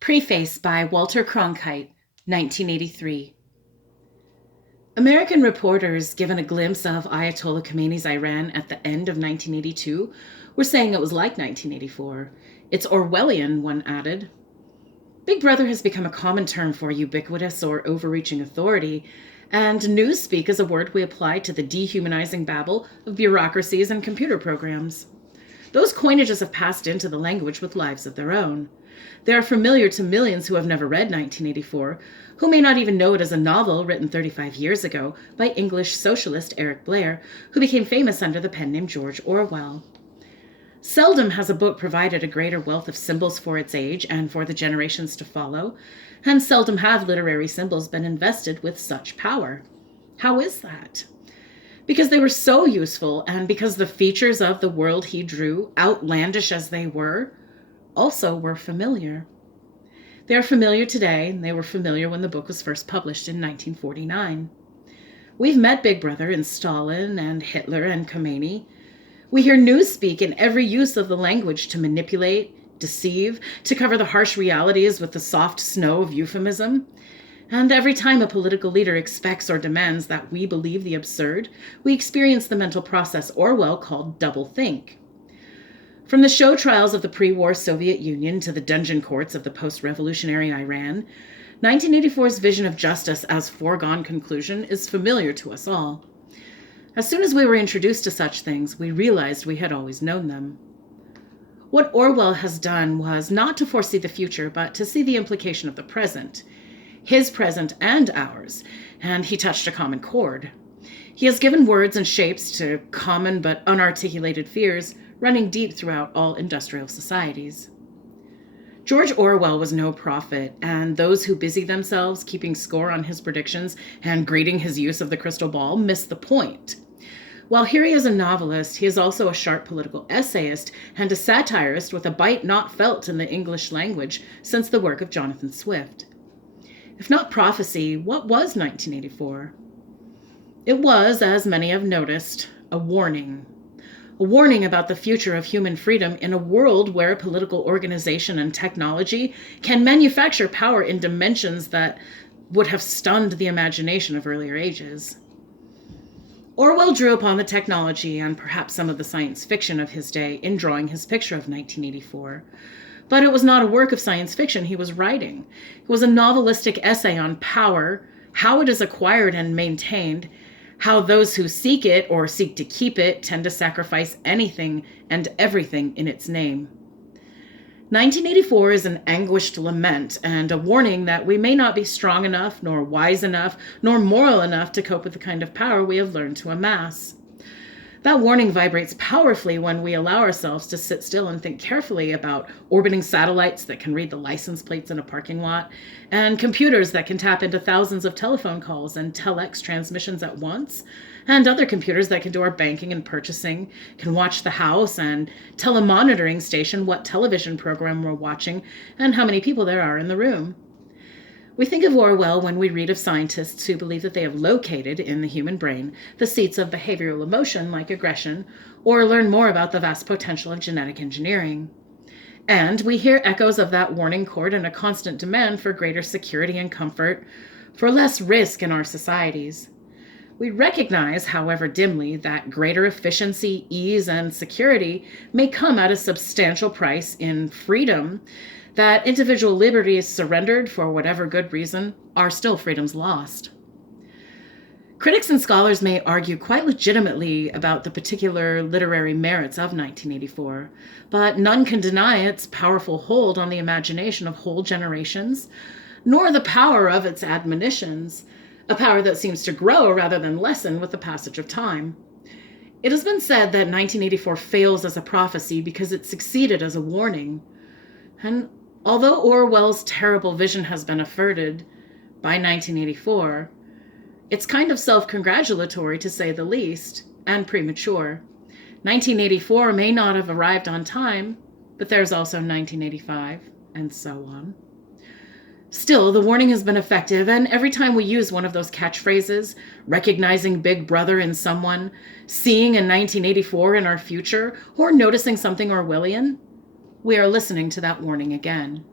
Preface by Walter Cronkite, 1983. American reporters, given a glimpse of Ayatollah Khomeini's Iran at the end of 1982, were saying it was like 1984. It's Orwellian, one added. Big Brother has become a common term for ubiquitous or overreaching authority, and newspeak is a word we apply to the dehumanizing babble of bureaucracies and computer programs. Those coinages have passed into the language with lives of their own. They are familiar to millions who have never read 1984, who may not even know it as a novel written 35 years ago by English socialist Eric Blair, who became famous under the pen name George Orwell. Seldom has a book provided a greater wealth of symbols for its age and for the generations to follow, and seldom have literary symbols been invested with such power. How is that? Because they were so useful, and because the features of the world he drew, outlandish as they were, also were familiar. They are familiar today, and they were familiar when the book was first published in 1949. We've met Big Brother in Stalin and Hitler and Khomeini. We hear newspeak in every use of the language to manipulate, deceive, to cover the harsh realities with the soft snow of euphemism. And every time a political leader expects or demands that we believe the absurd, we experience the mental process Orwell called doublethink. From the show trials of the pre-war Soviet Union to the dungeon courts of the post-revolutionary Iran, 1984's vision of justice as foregone conclusion is familiar to us all. As soon as we were introduced to such things, we realized we had always known them. What Orwell has done was not to foresee the future, but to see the implication of the present, his present and ours, and he touched a common chord. He has given words and shapes to common but unarticulated fears running deep throughout all industrial societies. George Orwell was no prophet, and those who busy themselves keeping score on his predictions and grading his use of the crystal ball miss the point. While here he is a novelist, he is also a sharp political essayist and a satirist with a bite not felt in the English language since the work of Jonathan Swift. If not prophecy, what was 1984? It was, as many have noticed, a warning. A warning about the future of human freedom in a world where political organization and technology can manufacture power in dimensions that would have stunned the imagination of earlier ages. Orwell drew upon the technology and perhaps some of the science fiction of his day in drawing his picture of 1984. But it was not a work of science fiction he was writing. It was a novelistic essay on power, how it is acquired and maintained, how those who seek it or seek to keep it tend to sacrifice anything and everything in its name. 1984 is an anguished lament and a warning that we may not be strong enough, nor wise enough, nor moral enough to cope with the kind of power we have learned to amass. That warning vibrates powerfully when we allow ourselves to sit still and think carefully about orbiting satellites that can read the license plates in a parking lot, and computers that can tap into thousands of telephone calls and telex transmissions at once, and other computers that can do our banking and purchasing, can watch the house, and tell a monitoring station what television program we're watching and how many people there are in the room. We think of Orwell when we read of scientists who believe that they have located in the human brain the seats of behavioral emotion like aggression, or learn more about the vast potential of genetic engineering. And we hear echoes of that warning chord in a constant demand for greater security and comfort, for less risk in our societies. We recognize, however dimly, that greater efficiency, ease, and security may come at a substantial price in freedom, that individual liberty is surrendered for whatever good reason, are still freedoms lost. Critics and scholars may argue quite legitimately about the particular literary merits of 1984, but none can deny its powerful hold on the imagination of whole generations, nor the power of its admonitions, a power that seems to grow rather than lessen with the passage of time. It has been said that 1984 fails as a prophecy because it succeeded as a warning. And although Orwell's terrible vision has been averted by 1984, it's kind of self-congratulatory to say the least, and premature. 1984 may not have arrived on time, but there's also 1985, and so on. Still, the warning has been effective, and every time we use one of those catchphrases, recognizing Big Brother in someone, seeing a 1984 in our future, or noticing something Orwellian, we are listening to that warning again.